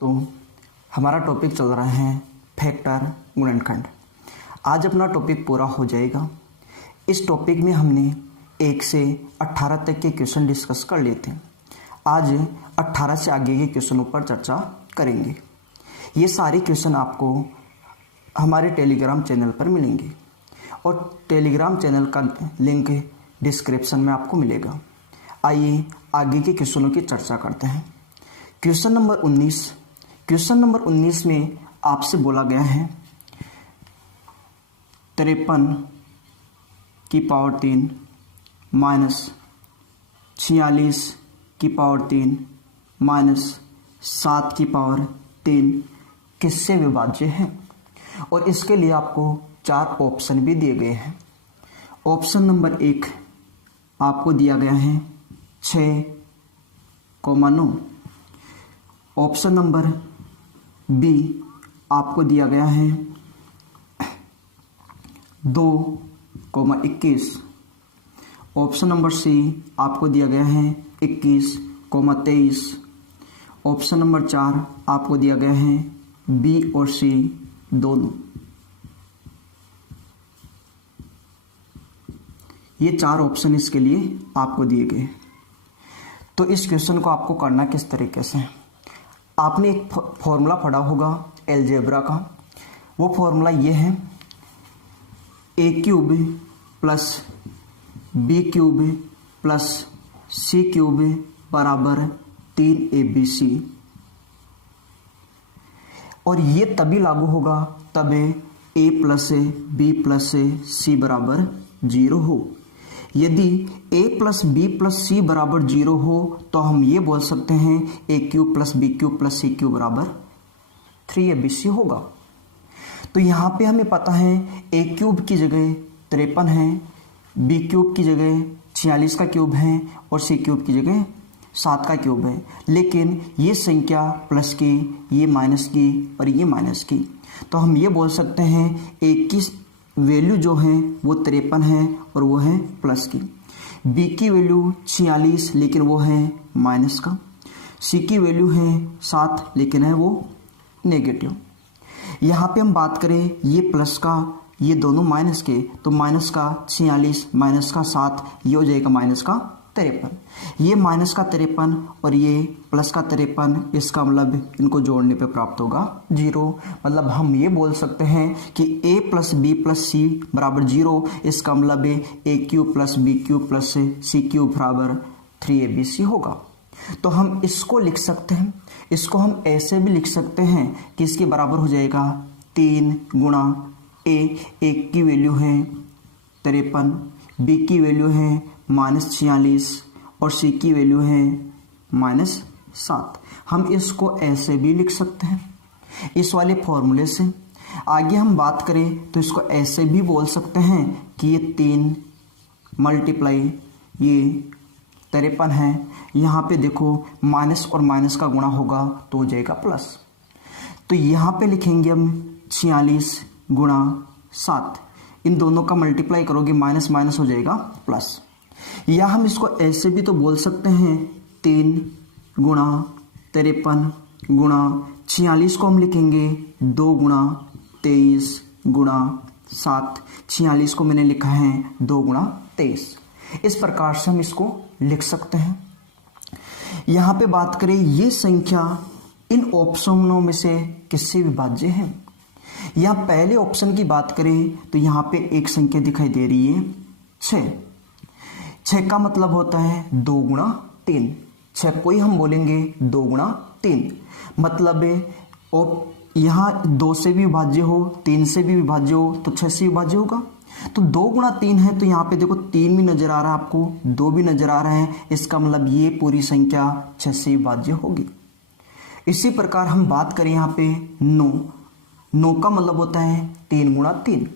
तो हमारा टॉपिक चल रहा है फैक्टर गुणनखंड। आज अपना टॉपिक पूरा हो जाएगा। इस टॉपिक में हमने 1 से 18 तक के क्वेश्चन डिस्कस कर लिए थे। आज 18 से आगे के क्वेश्चनों पर चर्चा करेंगे। ये सारे क्वेश्चन आपको हमारे टेलीग्राम चैनल पर मिलेंगे और टेलीग्राम चैनल का लिंक डिस्क्रिप्शन में आपको मिलेगा। आइए आगे के क्वेश्चनों की चर्चा करते हैं। क्वेश्चन नंबर 19 में आपसे बोला गया है 53 की पावर 3 माइनस 46 की पावर 3 माइनस 7 की पावर 3 किससे विभाज्य है। और इसके लिए आपको 4 ऑप्शन भी दिए गए हैं। ऑप्शन नंबर 1 आपको दिया गया है 6,9। ऑप्शन नंबर बी आपको दिया गया है 2,21। ऑप्शन नंबर सी आपको दिया गया है 21,23। ऑप्शन नंबर 4 आपको दिया गया है बी और सी दोनों। ये 4 ऑप्शन इसके लिए आपको दिए गए। तो इस क्वेश्चन को आपको करना किस तरीके से है। आपने एक फॉर्मूला पढ़ा होगा अलजेब्रा का। वो फॉर्मूला ये है a³ plus b³ plus c³ बराबर 3abc। और ये तभी लागू होगा तब a plus b plus c बराबर 0 हो। यदि a प्लस बी प्लस सी बराबर 0 हो तो हम ये बोल सकते हैं a³ plus b³ plus c³ बराबर 3abc होगा। तो यहाँ पे हमें पता है a³ की जगह 53 है, b³ की जगह 46 का क्यूब है और c³ की जगह 7 का क्यूब है। लेकिन ये संख्या प्लस की, ये माइनस की और ये माइनस की। तो हम ये बोल सकते हैं a की वैल्यू जो है वो 53 है और वो है प्लस की। b की वैल्यू 46 लेकिन वो है माइनस का। c की वैल्यू है 7 लेकिन है वो नेगेटिव। यहाँ पे हम बात करें ये प्लस का, ये दोनों माइनस के, तो माइनस का 46 माइनस का 7 ये हो जाएगा माइनस का 53। ये माइनस का 53 और ये प्लस का 53, इसका मतलब इनको जोड़ने पे प्राप्त होगा 0। मतलब हम ये बोल सकते हैं कि a प्लस बी प्लस सी बराबर 0। इसका मतलब a³ plus b³ plus c³ बराबर 3abc होगा। तो हम इसको लिख सकते हैं, इसको हम ऐसे भी लिख सकते हैं कि इसके बराबर हो जाएगा 3 गुणा a की वैल्यू है 53, b की वैल्यू है -46 और c की वैल्यू है -7। हम इसको ऐसे भी लिख सकते हैं इस वाले फॉर्मूले से। आगे हम बात करें तो इसको ऐसे भी बोल सकते हैं कि ये 3 मल्टीप्लाई ये 53 है। यहाँ पे देखो माइनस और माइनस का गुणा होगा तो हो जाएगा प्लस। तो यहाँ पे लिखेंगे हम 46 गुणा 7, इन दोनों का मल्टीप्लाई करोगे माइनस माइनस हो जाएगा प्लस। या हम इसको ऐसे भी तो बोल सकते हैं 3 गुणा 53 गुणा 46 को हम लिखेंगे 2 गुणा 23 गुणा 7। 46 को मैंने लिखा है 2 गुणा 23। इस प्रकार से हम इसको लिख सकते हैं। यहाँ पे बात करें ये संख्या इन ऑप्शनों में से किससे विभाज्य है। यहाँ पहले ऑप्शन की बात करें तो यहाँ पे एक संख्या दिखाई दे रही है 6 का मतलब होता है 2 गुणा 3। 6 को ही हम बोलेंगे 2 गुणा 3। मतलब यहाँ 2 से भी विभाज्य हो, 3 से भी विभाज्य हो तो 6 से विभाज्य होगा। तो 2 गुणा 3 है तो यहाँ पे देखो 3 भी नजर आ रहा है आपको, 2 भी नजर आ रहा है। इसका मतलब ये पूरी संख्या 6 से विभाज्य होगी। इसी प्रकार हम बात करें यहाँ पे 9 का मतलब होता है 3 गुणा 3।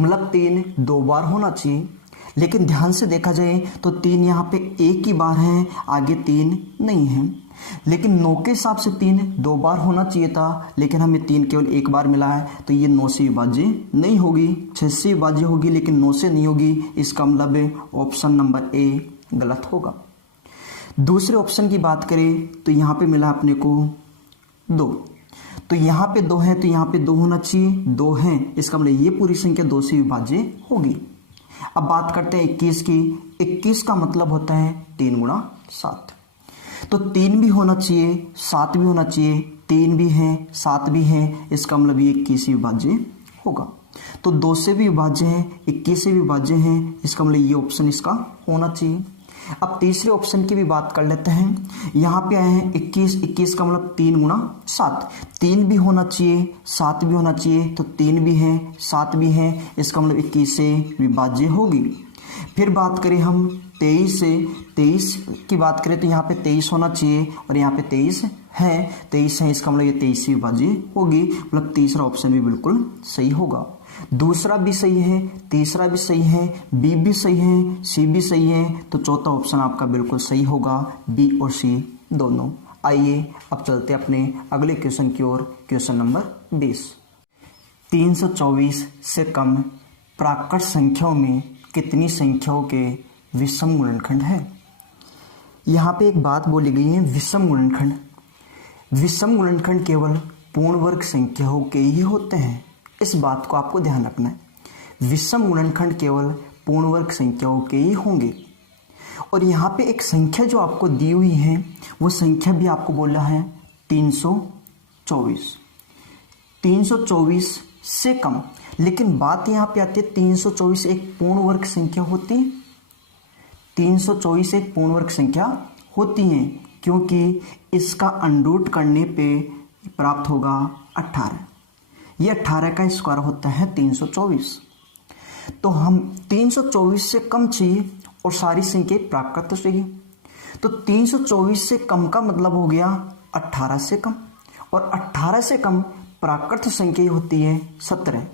मतलब 3 2 बार होना चाहिए, लेकिन ध्यान से देखा जाए तो 3 यहाँ पे एक ही बार है, आगे 3 नहीं है। लेकिन 9 के हिसाब से 3 2 बार होना चाहिए था, लेकिन हमें 3 केवल एक बार मिला है तो ये 9 से विभाज्य नहीं होगी, 6 से विभाज्य होगी लेकिन 9 से नहीं होगी। इसका मतलब ऑप्शन नंबर ए गलत होगा। दूसरे ऑप्शन की बात करें तो यहाँ पे मिला अपने को 2। तो यहाँ पे 2 है तो यहाँ पे 2 होना चाहिए, 2 है, इसका मतलब ये पूरी संख्या 2 से विभाज्य होगी। अब बात करते हैं 21 की। 21 का मतलब होता है 3 गुणा 7। तो 3 भी होना चाहिए, 7 भी होना चाहिए, 3 भी है, 7 भी है, इसका मतलब ये 21 से विभाज्य होगा। तो 2 से भी विभाज्य है, 21 से भी विभाज्य है, इसका मतलब ये ऑप्शन इसका होना चाहिए। अब तीसरे ऑप्शन की भी बात कर लेते हैं। यहाँ पे आए हैं 21, 21 का मतलब 3 गुणा 7, 3 भी होना चाहिए, 7 भी होना चाहिए, तो 3 भी है, 7 भी है, इसका मतलब 21 से विभाज्य होगी। फिर बात करें हम 23 से, 23 की बात करें तो यहाँ पे 23 होना चाहिए और यहाँ पे 23 है, 23 है, इसका मतलब ये 23 से विभाज्य होगी, मतलब तीसरा ऑप्शन भी बिल्कुल सही होगा। दूसरा भी सही है, तीसरा भी सही है, बी भी सही है, सी भी सही है, तो चौथा ऑप्शन आपका बिल्कुल सही होगा, बी और सी दोनों। आइए अब चलते अपने अगले क्वेश्चन की ओर। Question number 20। 324 से कम प्राकृत संख्याओं में कितनी संख्याओं के विषम गुणनखंड है? यहाँ पे एक बात बोली गई है, विषम गुणनखंड। विषम गुणनखंड केवल पूर्ण वर्ग संख्याओं के ही होते हैं, इस बात को आपको ध्यान रखना है। विषम गुणनखंड केवल पूर्ण वर्ग संख्याओं के ही होंगे। और यहाँ पे एक संख्या जो आपको दी हुई है वो संख्या भी आपको बोला है 324। 324 से कम, लेकिन बात यहाँ पे आती है 324 एक पूर्ण वर्ग संख्या होती है। 324 एक पूर्ण वर्ग संख्या होती है क्योंकि इसका अंडरूट करने पे प्राप्त होगा 18। ये 18 का स्क्वायर होता है 324। तो हम 324 से कम चाहिए और सारी संख्या प्राकृत चाहिए। तो 324 से कम का मतलब हो गया 18 से कम, और 18 से कम प्राकृत संख्या होती है 17,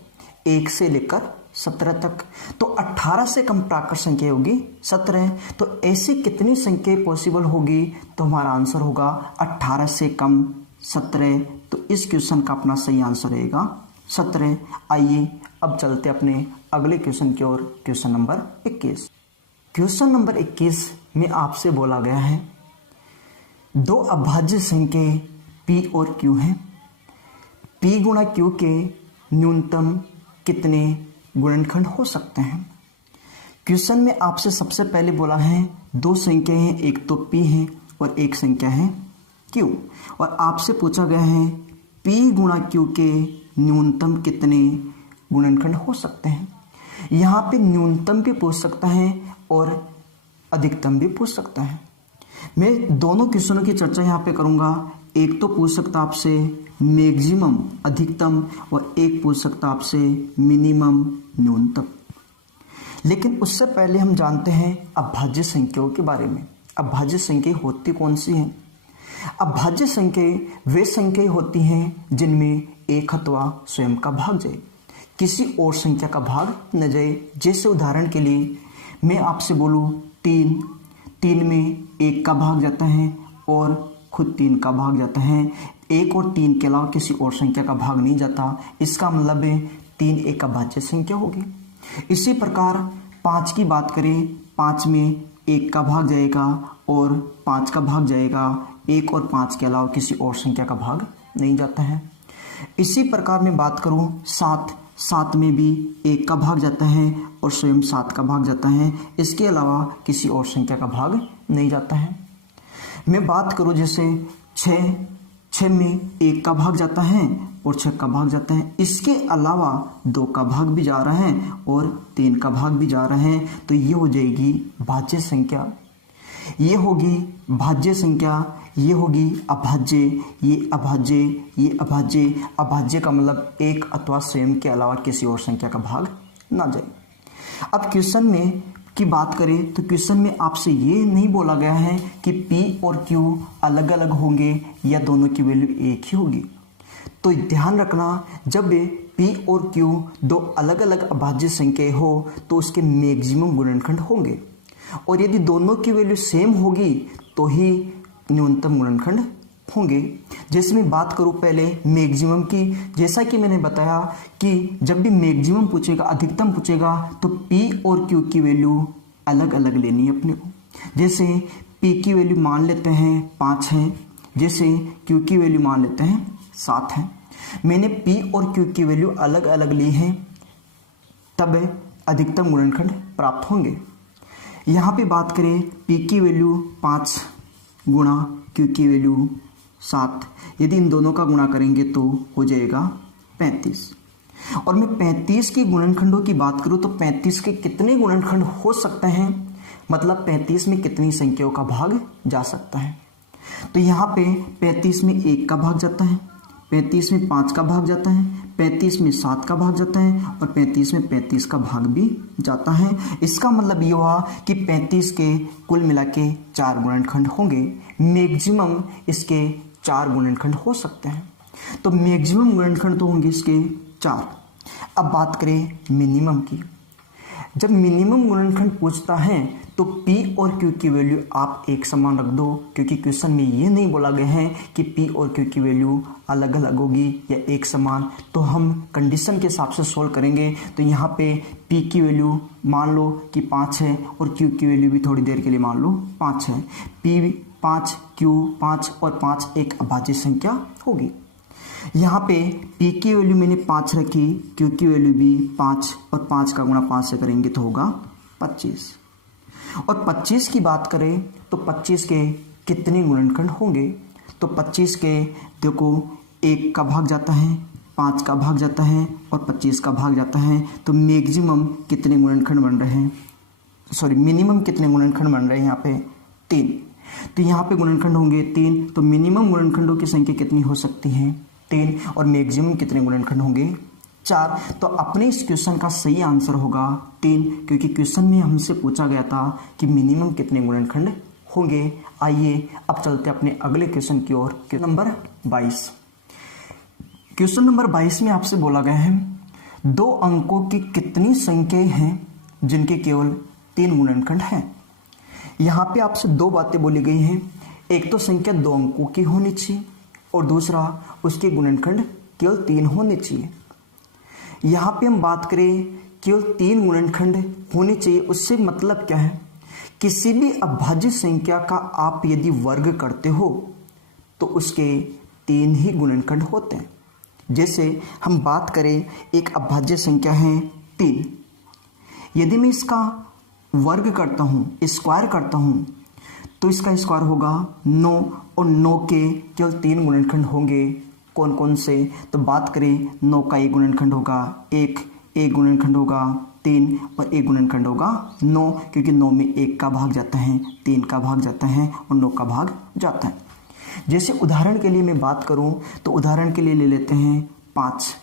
1 से लेकर 17 तक। तो 18 से कम प्राकृत संख्या होगी 17। तो ऐसी कितनी संख्या पॉसिबल होगी? तो हमारा आंसर होगा 18 से कम 17। तो इस क्वेश्चन का अपना सही आंसर रहेगा 17। आइए अब चलते अपने अगले क्वेश्चन की ओर। Question number 21। क्वेश्चन नंबर 21 में आपसे बोला गया है 2 अभाज्य संख्या P और Q हैं। P गुणा Q के न्यूनतम कितने गुणनखंड हो सकते हैं? क्वेश्चन में आपसे सबसे पहले बोला है 2 संख्या हैं, एक तो P है और एक संख्या है Q, और आपसे पूछा गया है P गुणा Q के न्यूनतम कितने गुणनखंड हो सकते हैं। यहाँ पे न्यूनतम भी पूछ सकता है और अधिकतम भी पूछ सकता है। मैं दोनों क्वेश्चनों की चर्चा यहाँ पे करूँगा। एक तो पूछ सकता आपसे मैक्सिमम अधिकतम, और एक पूछ सकता आपसे मिनिमम न्यूनतम। लेकिन उससे पहले हम जानते हैं अभाज्य संख्याओं के बारे में। अभाज्य संख्या होती कौन सी हैं? अभाज्य संख्या वे संख्या होती हैं जिनमें एक अथवा स्वयं का भाग जाए, किसी और संख्या का भाग न जाए। जैसे उदाहरण के लिए मैं आपसे बोलूँ 3 में 1 का भाग जाता है और खुद 3 का भाग जाता है। 1 और 3 के अलावा किसी और संख्या का भाग नहीं जाता, इसका मतलब है 3 एक अभाज्य संख्या होगी। इसी प्रकार 5 की बात करें, 5 में 1 का भाग जाएगा और 5 का भाग जाएगा, 1 और 5 के अलावा किसी और संख्या का भाग नहीं जाता है। इसी प्रकार मैं बात करूं 7 में भी 1 का भाग जाता है और स्वयं 7 का भाग जाता है, इसके अलावा किसी और संख्या का भाग नहीं जाता है। मैं बात करूं जैसे 6 में 1 का भाग जाता है और 6 का भाग जाता है, इसके अलावा 2 का भाग भी जा रहा है और 3 का भाग भी जा रहा है। तो ये हो जाएगी भाज्य संख्या, ये होगी भाज्य संख्या, ये होगी अभाज्य, ये अभाज्य, ये अभाज्य। अभाज्य का मतलब एक अथवा स्वयं के अलावा किसी और संख्या का भाग ना जाए। अब क्वेश्चन में की बात करें तो क्वेश्चन में आपसे ये नहीं बोला गया है कि P और Q अलग अलग होंगे या दोनों की वैल्यू एक ही होगी। तो ध्यान रखना, जब P और Q 2 अलग अलग अभाज्य संख्या हो तो उसके मैक्सिमम गुणनखंड होंगे, और यदि दोनों की वैल्यू सेम होगी तो ही न्यूनतम गुणनखंड होंगे। जैसे मैं बात करूं पहले मैक्सिमम की, जैसा कि मैंने बताया कि जब भी मैक्सिमम पूछेगा, अधिकतम पूछेगा, तो P और Q की वैल्यू अलग अलग लेनी है अपने को। जैसे P की वैल्यू मान लेते हैं 5 है, जैसे Q की वैल्यू मान लेते हैं 7 है, मैंने P और Q की वैल्यू अलग अलग ली है, तब अधिकतम गुणनखंड प्राप्त होंगे। यहाँ पे बात करें P की वैल्यू 5 गुणा Q की वैल्यू 7, यदि इन दोनों का गुणा करेंगे तो हो जाएगा 35। और मैं 35 के गुणनखंडों की बात करूं तो 35 के कितने गुणनखंड हो सकते हैं, मतलब 35 में कितनी संख्याओं का भाग जा सकता है। तो यहाँ पे 35 में 1 का भाग जाता है, 35 में 5 का भाग जाता है, 35 में 7 का भाग जाता है और 35 में 35 का भाग भी जाता है। इसका मतलब ये हुआ कि 35 के कुल मिला के 4 गुणनखंड होंगे। मैक्सिमम इसके 4 गुणनखंड हो सकते हैं, तो मैक्सिमम गुणनखंड तो होंगे इसके 4। अब बात करें मिनिमम की। जब मिनिमम गुणनखंड पूछता है तो P और Q की वैल्यू आप एक समान रख दो, क्योंकि क्वेश्चन में ये नहीं बोला गया है कि P और Q की वैल्यू अलग अलग होगी या एक समान। तो हम कंडीशन के हिसाब से सोल्व करेंगे। तो यहाँ पे P की वैल्यू मान लो कि 5 है और Q की वैल्यू भी थोड़ी देर के लिए मान लो 5 है। P 5, Q 5 और 5 एक अभाज्य संख्या होगी। यहाँ पे P की वैल्यू मैंने 5 रखी, Q की वैल्यू भी 5 और 5 का गुणा 5 से करेंगे तो होगा 25। और 25 की बात करें तो 25 के कितने गुणनखंड होंगे, तो 25 के देखो 1 का भाग जाता है, 5 का भाग जाता है और 25 का भाग जाता है। तो मैक्सिमम कितने गुणनखंड बन रहे हैं, सॉरी मिनिमम कितने गुणनखंड बन रहे हैं यहाँ पे 3। तो यहाँ पे गुणनखंड होंगे 3, तो मिनिमम गुणनखंडों की संख्या कितनी हो सकती है 3 और मैक्सिमम कितने गुणनखंड होंगे 4। तो अपने इस क्वेश्चन का सही आंसर होगा 3, क्योंकि क्वेश्चन में हमसे पूछा गया था कि मिनिमम कितने गुणनखंड होंगे। आइए अब चलते अपने अगले क्वेश्चन की ओर। Question number 22। क्वेश्चन नंबर 22 में आपसे बोला गया है 2 अंकों की कितनी संख्याएं हैं जिनके केवल 3 गुणनखंड हैं। यहाँ पे आपसे 2 बातें बोली गई हैं, एक तो संख्या 2 अंकों की होनी चाहिए और दूसरा उसके गुणनखंड केवल 3 होने चाहिए। यहाँ पे हम बात करें केवल 3 गुणनखंड होने चाहिए, उससे मतलब क्या है, किसी भी अभाज्य संख्या का आप यदि वर्ग करते हो तो उसके 3 ही गुणनखंड होते हैं। जैसे हम बात करें एक अभाज्य संख्या है 3, यदि मैं इसका वर्ग करता हूँ, स्क्वायर करता हूँ, तो इसका स्क्वायर होगा 9 और 9 के केवल 3 गुणनखंड होंगे। कौन कौन से, तो बात करें 9 का एक गुणनखंड होगा 1, एक गुणनखंड होगा 3 और एक गुणनखंड होगा 9, क्योंकि 9 में 1 का भाग जाता है, 3 का भाग जाता है और 9 का भाग जाता है। जैसे उदाहरण के लिए मैं बात करूं तो उदाहरण के लिए ले लेते हैं 5।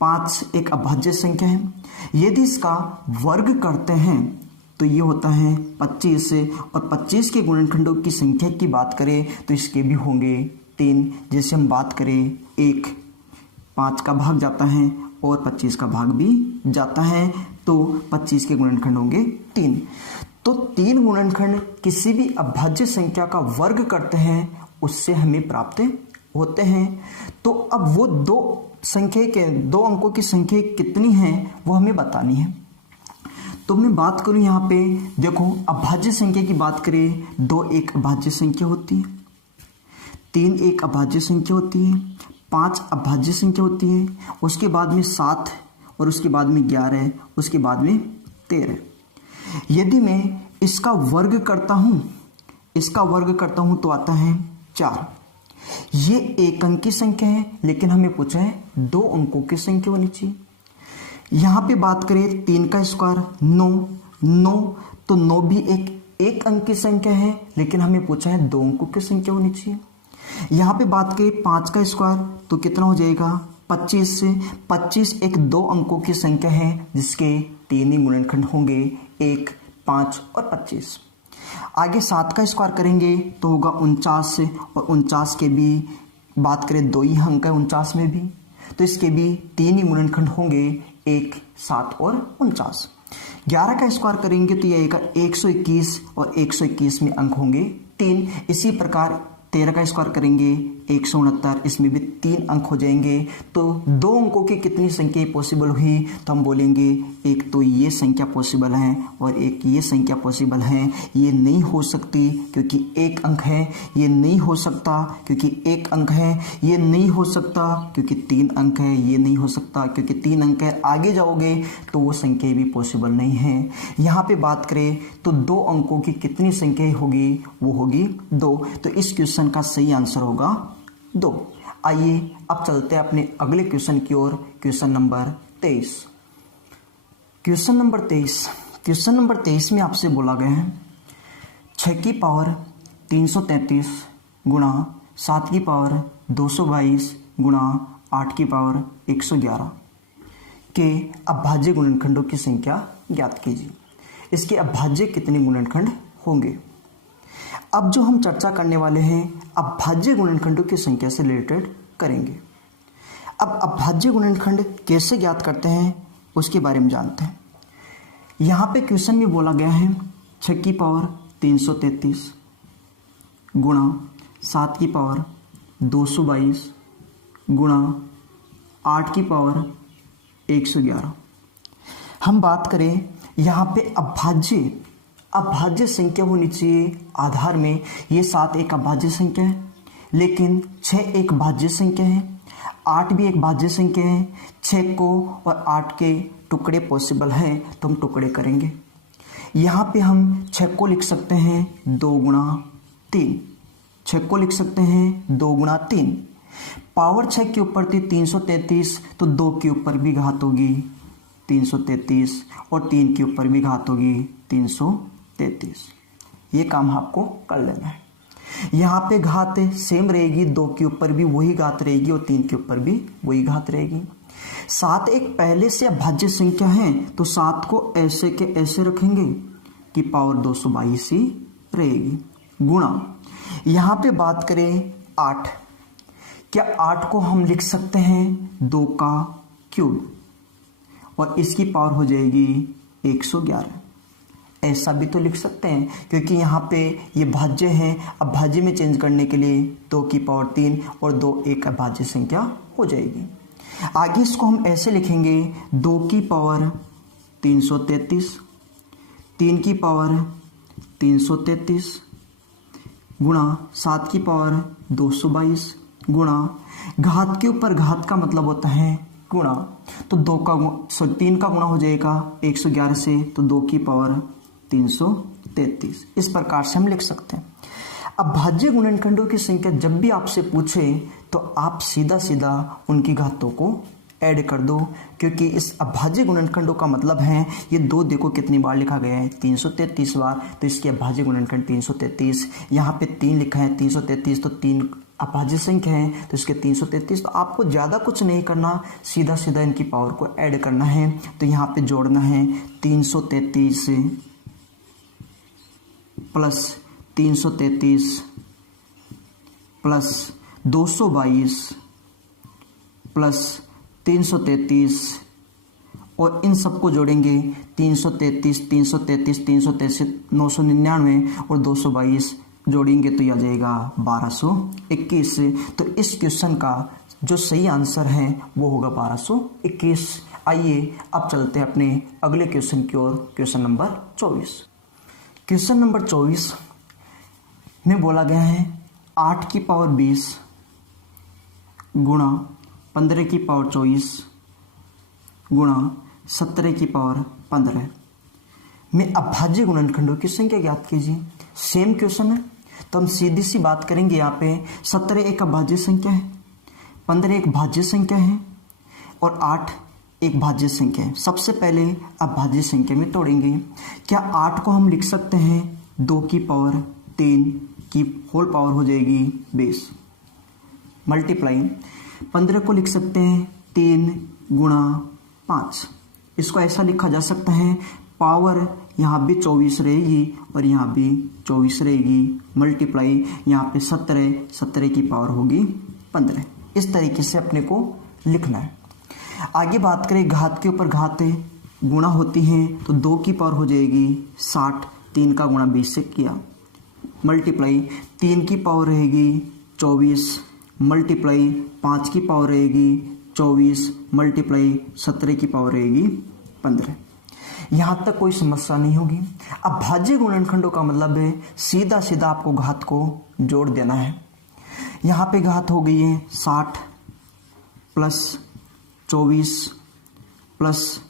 5 एक अभाज्य संख्या है, यदि इसका वर्ग करते हैं तो ये होता है 25 और 25 के गुणनखंडों की संख्या की बात करें तो इसके भी होंगे 3। जैसे हम बात करें 1, 5 का भाग जाता है और 25 का भाग भी जाता है, तो 25 के गुणनखंड होंगे 3। तो 3 गुणनखंड किसी भी अभाज्य संख्या का वर्ग करते हैं उससे हमें प्राप्त होते हैं। तो अब वो 2 अंकों की संख्या कितनी है वो हमें बतानी है। तो मैं बात करूं यहाँ पे देखो, अभाज्य संख्या की बात करें 2 एक अभाज्य संख्या होती है, 3 एक अभाज्य संख्या होती है, 5 अभाज्य संख्या होती है, उसके बाद में 7 और उसके बाद में 11, उसके बाद में 13। यदि मैं इसका वर्ग करता हूं तो आता है 4। ये एक अंक की संख्या है, लेकिन हमें पूछा है 2 अंकों की संख्या होनी चाहिए। यहाँ पे बात करें 3 का स्क्वायर 9, तो 9 भी एक अंक की संख्या है, लेकिन हमें पूछा है 2 अंकों की संख्या होनी चाहिए। यहाँ पे बात करें 5 का स्क्वायर तो कितना हो जाएगा 25 से 25 एक 2 अंकों की संख्या है जिसके 3 ही गुणनखंड होंगे 1, 5 और 25। आगे 7 का स्क्वायर करेंगे तो होगा 49 से, और 49 के भी बात करें 2 ही अंक है 49 में भी, तो इसके भी 3 ही गुणनखंड होंगे 1, 7 और 49। 11 का स्क्वायर करेंगे तो यह आएगा 121 और 121 में अंक होंगे 3। इसी प्रकार 13 का स्क्वायर करेंगे 169, इसमें भी 3 अंक हो जाएंगे। तो 2 अंकों की कितनी संख्या पॉसिबल हुई, तो हम बोलेंगे एक तो ये संख्या पॉसिबल है और एक ये संख्या पॉसिबल है। ये नहीं हो सकती क्योंकि 1 अंक है, ये नहीं हो सकता क्योंकि 1 अंक है, ये नहीं हो सकता क्योंकि 3 अंक है, ये नहीं हो सकता क्योंकि 3 अंक है। आगे जाओगे तो वो संख्या भी पॉसिबल नहीं है। यहाँ पे बात करें तो 2 अंकों की कितनी संख्या होगी, वो होगी 2। तो इस क्वेश्चन का सही आंसर होगा 2। आइए अब चलते हैं अपने अगले क्वेश्चन की ओर। Question number 23। क्वेश्चन नंबर 23 में आपसे बोला गया है 6 की पावर 333 गुणा 7 की पावर 222 गुणा 8 की पावर 111 के अभाज्य गुणनखंडों की संख्या ज्ञात कीजिए। इसके अभाज्य कितने गुणनखंड होंगे। अब जो हम चर्चा करने वाले हैं अभाज्य गुणनखंडों की संख्या से रिलेटेड करेंगे। अब अभाज्य गुणनखंड कैसे ज्ञात करते हैं उसके बारे में जानते हैं। यहाँ पे क्वेश्चन में बोला गया है 6 की पावर 333 गुणा 7 की पावर 222 गुणा 8 की पावर 111। हम बात करें यहाँ पे अभाज्य संख्या होनी चाहिए। आधार में ये 7 एक अभाज्य संख्या है, लेकिन 6 एक भाज्य संख्या है, 8 भी एक भाज्य संख्या है। 6 को और 8 के टुकड़े पॉसिबल हैं तो हम टुकड़े करेंगे। यहाँ पे हम 6 को लिख सकते हैं 2 गुणा 3, 6 को लिख सकते हैं 2 गुणा 3। पावर 6 के ऊपर थी 333 तो 2 के ऊपर भी घात होगी 333 और 3 के ऊपर भी घात होगी 333। ये काम आपको कर लेना है। यहाँ पे घात सेम रहेगी, 2 के ऊपर भी वही घात रहेगी और 3 के ऊपर भी वही घात रहेगी। 7 एक पहले से अभाज्य संख्या है तो 7 को ऐसे के ऐसे रखेंगे कि पावर 222 ही रहेगी। गुणा यहाँ पे बात करें 8, क्या 8 को हम लिख सकते हैं 2 का क्यूब और इसकी पावर हो जाएगी 111। ऐसा भी तो लिख सकते हैं क्योंकि यहाँ पे ये भाज्य है। अब भाज्य में चेंज करने के लिए 2 की पावर 3 और 2 एक अभाज्य संख्या हो जाएगी। आगे इसको हम ऐसे लिखेंगे 2 की पावर 333, 3 की पावर 333 गुणा 7 की पावर 222 गुणा घात के ऊपर घात का मतलब होता है गुणा। तो 3 का गुणा हो जाएगा 111 से तो 2 की पावर 333। इस प्रकार से हम लिख सकते हैं। अब भाज्य गुणनखंडों की संख्या जब भी आपसे पूछे तो आप सीधा सीधा उनकी घातों को ऐड कर दो, क्योंकि इस अभाज्य गुणनखंडों का मतलब है ये 2 देखो कितनी बार लिखा गया है 333 बार, तो इसके अभाज्य गुणनखंड 333। यहाँ पे 3 लिखा है 333 तो 3 अभाज्य संख्या है तो इसके 333। तो आपको ज़्यादा कुछ नहीं करना, सीधा सीधा इनकी पावर को ऐड करना है। तो यहाँ पे जोड़ना है 333 प्लस 333 प्लस 222 प्लस 333 और इन सबको जोड़ेंगे 333 333 333 999 और 222 जोड़ेंगे तो यह आ जाएगा 1221। तो इस क्वेश्चन का जो सही आंसर है वो होगा 1221। आइए अब चलते हैं अपने अगले क्वेश्चन की ओर। Question number 24। क्वेश्चन नंबर 24 में बोला गया है 8 की पावर 20 गुणा 15 की पावर 24 गुणा 17 की पावर 15 में अभाज्य गुणनखंडों की संख्या ज्ञात कीजिए। सेम क्वेश्चन है तो हम सीधी सी बात करेंगे। यहाँ पे 17 एक अभाज्य संख्या है, 15 एक भाज्य संख्या है और 8 एक भाज्य संख्या है। सबसे पहले अभाज्य संख्या में तोड़ेंगे। क्या 8 को हम लिख सकते हैं 2 की पावर 3 की होल पावर हो जाएगी 20 मल्टीप्लाई 15 को लिख सकते हैं 3 गुणा 5। इसको ऐसा लिखा जा सकता है पावर यहाँ भी 24 रहेगी और यहाँ भी 24 रहेगी मल्टीप्लाई यहाँ पे 17 की पावर होगी 15। इस तरीके से अपने को लिखना है। आगे बात करें घात के ऊपर घात गुणा होती हैं तो 2 की पावर हो जाएगी 60, 3 का गुणा 20 से किया मल्टीप्लाई 3 की पावर रहेगी 24 मल्टीप्लाई 5 की पावर रहेगी 24 मल्टीप्लाई 17 की पावर रहेगी 15। यहाँ तक कोई समस्या नहीं होगी। अब भाज्य गुणनखंडों का मतलब है सीधा सीधा आपको घात को जोड़ देना है। यहाँ पे घात हो गई है 60 प्लस 24 प्लस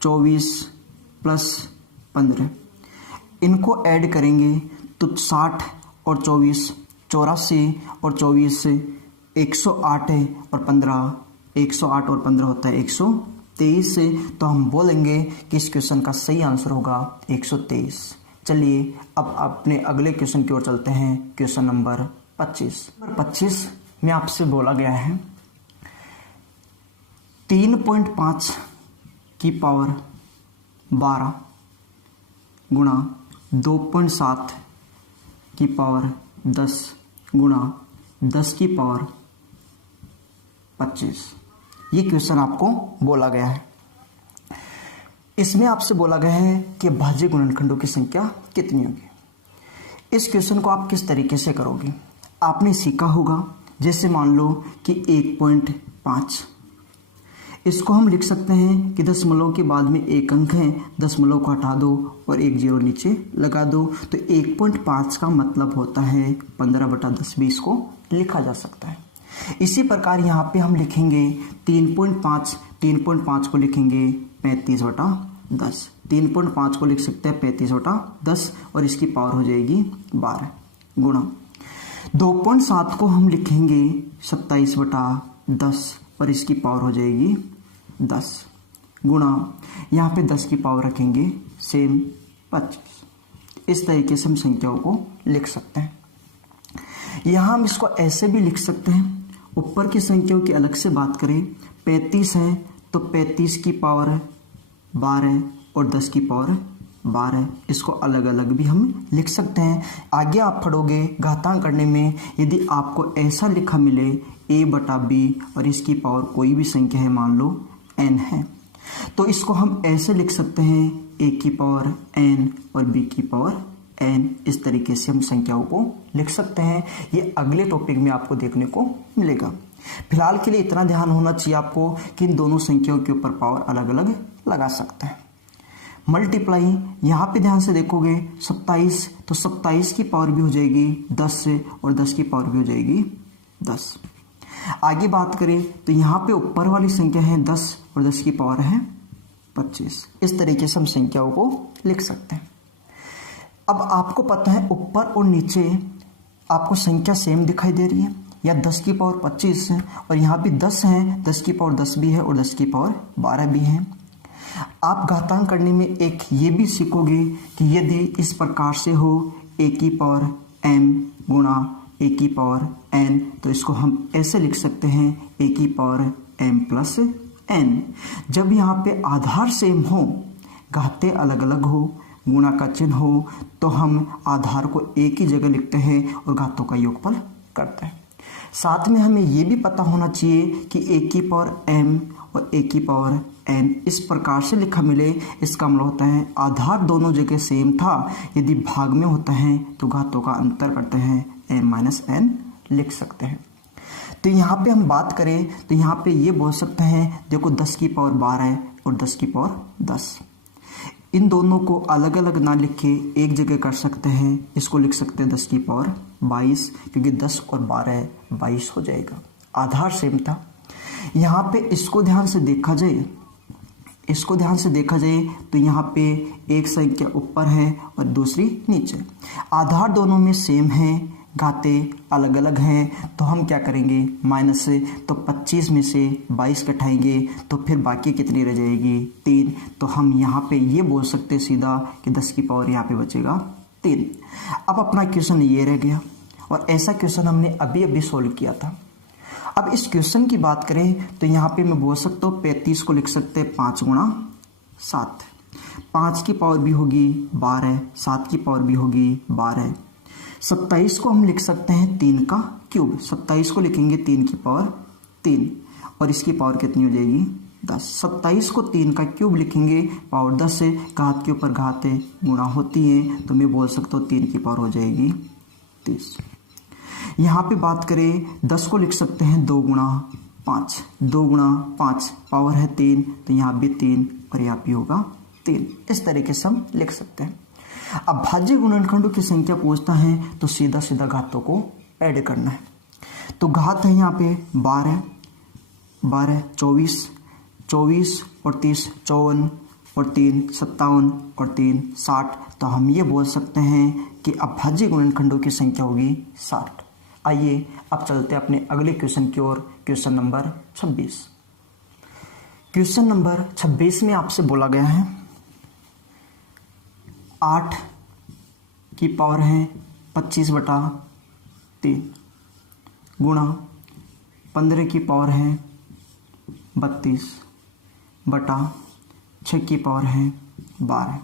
24 प्लस 15। इनको ऐड करेंगे तो 60 और 24 84 और 24 से 108 है और 15 108 और 15 होता है 123 से। तो हम बोलेंगे कि इस क्वेश्चन का सही आंसर होगा 123। चलिए अब अपने अगले क्वेश्चन की ओर चलते हैं। Question number 25। नंबर 25 में आपसे बोला गया है 3.5 की पावर 12 गुणा 2.7 की पावर 10 गुणा 10 की पावर 25। ये क्वेश्चन आपको बोला गया है। इसमें आपसे बोला गया है कि भाज्य गुणनखंडों की संख्या कितनी होगी। इस क्वेश्चन को आप किस तरीके से करोगे, आपने सीखा होगा। जैसे मान लो कि 1.5, इसको हम लिख सकते हैं कि दशमलव के बाद में एक अंक है, दशमलव को हटा दो और एक जीरो नीचे लगा दो। तो 1.5 का मतलब होता है 15/10 भी इसको लिखा जा सकता है। इसी प्रकार यहाँ पे हम लिखेंगे 3.5 को लिखेंगे 35/10। 3.5 को लिख सकते हैं 35/10 और इसकी पावर हो जाएगी 12 गुणा 2.7 को हम लिखेंगे 27/10 और इसकी पावर हो जाएगी 10 गुणा यहाँ पे 10 की पावर रखेंगे सेम 25। इस तरीके से हम संख्याओं को लिख सकते हैं। यहाँ हम इसको ऐसे भी लिख सकते हैं। ऊपर की संख्याओं की अलग से बात करें, 35 है तो 35 की पावर 12 और 10 की पावर 12। इसको अलग अलग भी हम लिख सकते हैं। आगे आप पढ़ोगे घातांक करने में, यदि आपको ऐसा लिखा मिले a/b और इसकी पावर कोई भी संख्या है, मान लो n है, तो इसको हम ऐसे लिख सकते हैं a की पावर n और b की पावर n। इस तरीके से हम संख्याओं को लिख सकते हैं। ये अगले टॉपिक में आपको देखने को मिलेगा। फिलहाल के लिए इतना ध्यान होना चाहिए आपको कि इन दोनों संख्याओं के ऊपर पावर अलग अलग लगा सकते हैं। मल्टीप्लाई यहाँ पे ध्यान से देखोगे 27, तो 27 की पावर भी हो जाएगी 10 से और 10 की पावर भी हो जाएगी 10। आगे बात करें तो यहाँ पे ऊपर वाली संख्या है 10 और 10 की पावर है 25। इस तरीके से हम संख्याओं को लिख सकते हैं। अब आपको पता है ऊपर और नीचे आपको संख्या सेम दिखाई दे रही है, या 10 की पावर 25 है और यहाँ भी 10 है, 10 की पावर 10 भी है और 10 की पावर 12 भी है। आप घातांक करने में एक ये भी सीखोगे कि यदि इस प्रकार से हो a की पावर m गुणा a की पावर n, तो इसको हम ऐसे लिख सकते हैं a की पावर m प्लस n। जब यहाँ पे आधार सेम हो, घाते अलग अलग हो, गुणा का चिन्ह हो, तो हम आधार को एक ही जगह लिखते हैं और घातों का योगफल करते हैं। साथ में हमें ये भी पता होना चाहिए कि a की पावर m और a की पावर n इस प्रकार से लिखा मिले, इसका मतलब होता है आधार दोनों जगह सेम था। यदि भाग में होता है तो घातों का अंतर करते हैं m-n लिख सकते हैं। तो यहाँ पे हम बात करें तो यहाँ पे ये बोल सकते हैं, देखो 10 की पावर 12 और 10 की पावर 10। इन दोनों को अलग अलग ना लिख के एक जगह कर सकते हैं। इसको लिख सकते हैं 10 की पावर 22, क्योंकि 10 और 12 22 हो जाएगा। आधार सेम था। यहाँ पे इसको ध्यान से देखा जाए, तो यहाँ पे एक संख्या ऊपर है और दूसरी नीचे। आधार दोनों में सेम है, घाते अलग अलग हैं, तो हम क्या करेंगे माइनस से, तो 25 में से 22 घटाएंगे तो फिर बाकी कितनी रह जाएगी 3। तो हम यहाँ पे ये बोल सकते हैं सीधा कि 10 की पावर यहाँ पे बचेगा 3। अब अपना क्वेश्चन ये रह गया और ऐसा क्वेश्चन हमने अभी अभी सोल्व किया था। अब इस क्वेश्चन की बात करें तो यहाँ पे मैं बोल सकता हूँ 35 को लिख सकते हैं 5 गुणा 7। 5 की पावर भी होगी 12, 7 की पावर भी होगी 12। 27 को हम लिख सकते हैं 3 का क्यूब। 27 को लिखेंगे 3 की पावर 3 और इसकी पावर कितनी हो जाएगी 10। 27 को 3 का क्यूब लिखेंगे, पावर 10 से घात के ऊपर घात गुणा होती है, तो मैं बोल सकता हूँ 3 की पावर हो जाएगी 30। यहाँ पे बात करें 10 को लिख सकते हैं 2 गुणा 5, 2 गुणा 5 पावर है 3, तो यहाँ भी 3 और यहाँ भी होगा 3। इस तरीके से हम लिख सकते हैं। अब भाज्य गुणनखंडों की संख्या पूछता है तो सीधा सीधा घातों को ऐड करना है। तो घात है यहाँ पे 12, 24, 24 और 30 54 और 3 57 और 3 60। तो हम ये बोल सकते हैं कि अभाज्य गुणनखंडों की संख्या होगी 60। आइए अब चलते हैं अपने अगले क्वेश्चन की ओर, क्वेश्चन नंबर 26। क्वेश्चन नंबर 26 में आपसे बोला गया है 8 की पावर है 25/3 गुणा 15 की पावर है 32/6 की पावर है 12।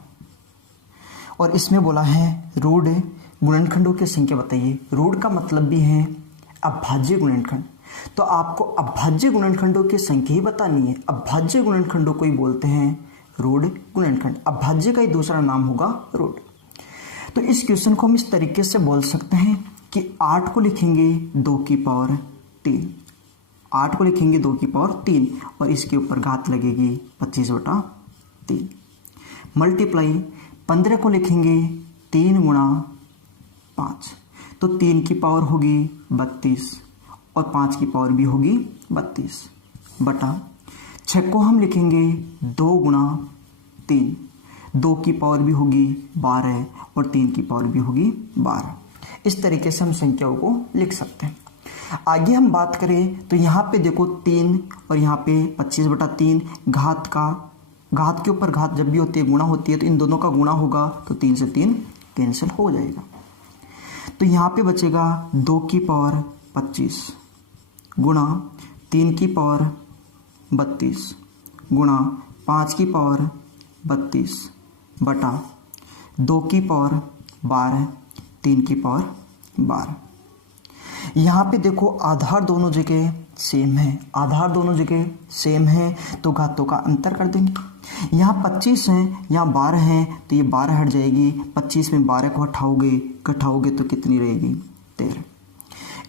और इसमें बोला है रूढ़ गुणनखंडों की संख्या बताइए। रूढ़ का मतलब भी है अभाज्य गुणनखंड, तो आपको अभाज्य गुणनखंडों की संख्या ही बतानी है। अभाज्य गुणनखंडों को ही बोलते हैं रूढ़ गुणनखंड। अभाज्य का ही दूसरा नाम होगा रूढ़। तो इस क्वेश्चन को हम इस तरीके से बोल सकते हैं कि 8 को लिखेंगे 2 की पावर 3, 8 को लिखेंगे 2 की पावर 3 और इसके ऊपर घात लगेगी 25/3 मल्टीप्लाई 15 को लिखेंगे 3 गुणा 5, तो 3 की पावर होगी 32 और 5 की पावर भी होगी 32 बटा 6 को हम लिखेंगे 2 गुणा 3, 2 की पावर भी होगी 12 और 3 की पावर भी होगी 12। इस तरीके से हम संख्याओं को लिख सकते हैं। आगे हम बात करें तो यहाँ पे देखो 3 और यहाँ पे 25/3 घात के ऊपर घात जब भी होती है गुणा होती है, तो इन दोनों का गुणा होगा तो 3 से 3 कैंसिल हो जाएगा। तो यहाँ पे बचेगा 2 की पावर 25 गुणा 3 की पावर 32 गुणा 5 की पावर 32 बटा 2 की पावर 12 3 की पावर 12। यहाँ पे देखो आधार दोनों जगह सेम है, आधार दोनों जगह सेम है तो घातों का अंतर कर देंगे। यहाँ 25 हैं, यहाँ 12 हैं, तो ये 12 हट जाएगी। 25 में 12 को घटाओगे तो कितनी रहेगी 13।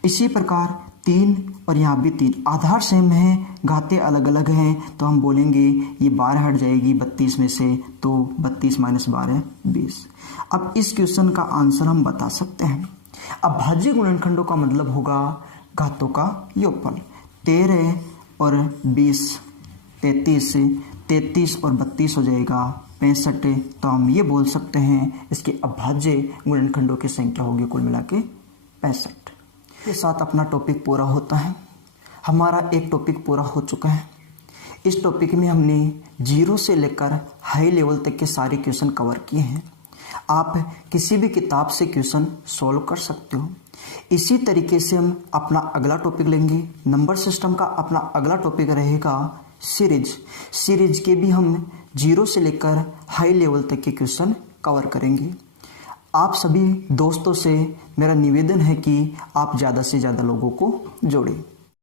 इसी प्रकार 3 और यहाँ भी 3 आधार सेम है, घातें अलग अलग हैं, तो हम बोलेंगे ये 12 हट जाएगी 32 में से, तो 32 - 12 20। अब इस क्वेश्चन का आंसर हम बता सकते हैं। अभाज्य गुणनखंडों का मतलब होगा घातों का योगफल। 13 और 20 33, 33 और 32 हो जाएगा 65। तो हम ये बोल सकते हैं इसके अभाज्य गुणनखंडों की संख्या होगी कुल मिला के 65। के साथ अपना टॉपिक पूरा होता है। हमारा एक टॉपिक पूरा हो चुका है। इस टॉपिक में हमने 0 से लेकर हाई लेवल तक के सारे क्वेश्चन कवर किए हैं। आप किसी भी किताब से क्वेश्चन सॉल्व कर सकते हो। इसी तरीके से हम अपना अगला टॉपिक लेंगे नंबर सिस्टम का। अपना अगला टॉपिक रहेगा सीरीज के भी हम 0 से लेकर हाई लेवल तक के क्वेश्चन कवर करेंगे। आप सभी दोस्तों से मेरा निवेदन है कि आप ज़्यादा से ज़्यादा लोगों को जोड़ें।